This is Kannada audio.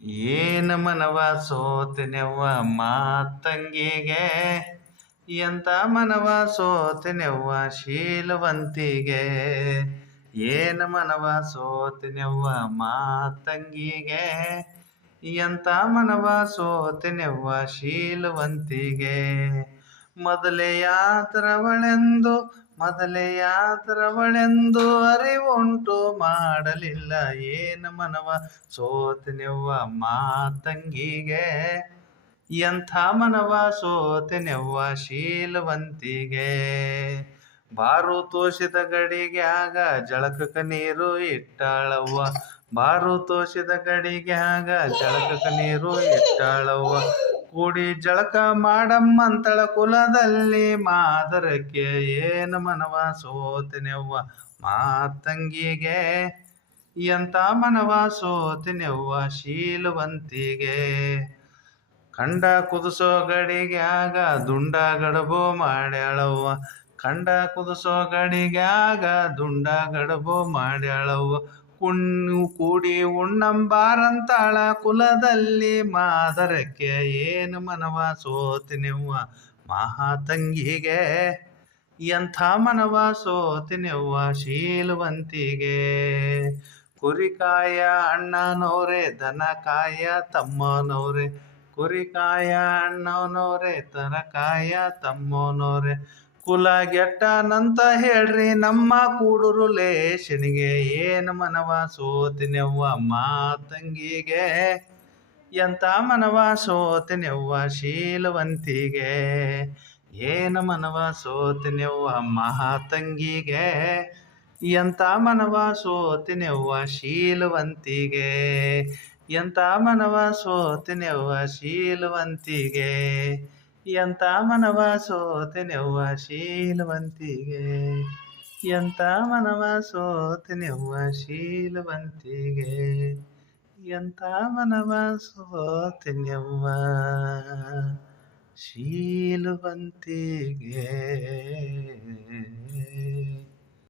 ಏನ ಮನವ ಸೋತಿನೆವ್ವ ಮಾತಂಗಿಗೆ, ಎಂತ ಮನವ ಸೋತಿನೆವ್ವ ಶೀಲವಂತಿಗೆ. ಏನ ಮನವ ಸೋತಿನೆವ್ವ ಮಾತಂಗಿಗೆ, ಎಂತ ಮನವ ಸೋತಿನೆವ್ವ ಶೀಲವಂತಿಗೆ. ಮೊದಲೆಯಾದರವಳೆಂದು ಅರಿವುಂಟು ಮಾಡಲಿಲ್ಲ. ಏನ ಮನವ ಸೋತಿನೆವ್ವ ಮಾತಂಗಿಗೆ, ಎಂಥ ಮನವ ಸೋತಿನೆವ್ವ ಶೀಲವಂತಿಗೆ. ಬಾರು ತೋಷಿದ ಗಡಿಗ್ಯಾಗ ಜಳಕಕ ನೀರು ಇಟ್ಟಾಳವ್ವ, ಬಾರು ತೋಷಿದ ಗಡಿಗ್ಯಾಗ ಜಳಕಕ ನೀರು ಇಟ್ಟಾಳವ್ವ. ಕೂಡಿ ಜಳಕ ಮಾಡಮ್ಮಂತಳ ಕುಲದಲ್ಲಿ ಮಾದರಕ್ಕೆ. ಏನ ಮನವ ಸೋತಿನೆವ್ವ ಮಾತಂಗಿಗೆ, ಎಂತ ಮನವ ಸೋತಿನೆವ್ವ ಶೀಲವಂತಿಗೆ. ಕಂಡ ಕುದಿಸೋ ಗಡಿಗ್ಯಾಗ ದುಂಡ ಗಡಬು ಮಾಡ್ಯಾಳವ್ವ, ಕಂಡ ಕುದಿಸೋ ಗಡಿಗ್ಯಾಗ ದುಂಡ ಗಡಬು ಮಾಡ್ಯಾಳವ್ವ. ಕೂಡಿ ಉಣ್ಣಂಬಾರಂತಾಳ ಕುಲದಲ್ಲಿ ಮಾದರಕ್ಕೆ. ಏನು ಮನವ ಸೋತಿನೆವ್ವ ಮಾತಂಗಿಗೆ, ಎಂಥ ಮನವ ಸೋತಿನೆವ್ವ ಶೀಲವಂತಿಗೆ. ಕುರಿಕಾಯ ಅಣ್ಣನವ್ರೆ ದನಕಾಯ ತಮ್ಮನವ್ರೆ, ಕುರಿಕಾಯ ಅಣ್ಣನವ್ರೆ ದನಕಾಯ ತಮ್ಮನವ್ರೆ. ಕುಲಗೆಟ್ಟನಂತ ಹೇಳ್ರಿ ನಮ್ಮ ಕೂಡುರು ಲೇಶನಿಗೆ. ಏನ ಮನವ ಸೋತಿನೆವ್ವ ಮಾತಂಗಿಗೆ, ಎಂತ ಮನವ ಸೋತಿನೆವ್ವ ಶೀಲವಂತಿಗೆ. ಏನ ಮನವ ಸೋತಿನೆವ್ವ ಮಾತಂಗಿಗೆ, ಎಂತ ಮನವ ಸೋತಿನೆವ್ವ ಶೀಲವಂತಿಗೆ. ಎಂತ ಮನವ ಸೋತಿನೆವ್ವ ಶೀಲವಂತಿಗೆ, ಎಂತ ಮನವ ಸೋತಿನೆವ್ವ ಶೀಲವಂತಿಗೆ. ಎಂತ ಮನವ ಸೋತಿನೆವ್ವ ಶೀಲವಂತಿಗೆ, ಎಂತ ಮನವ ಸೋತಿನೆವ್ವ ಶೀಲವಂತಿಗೆ.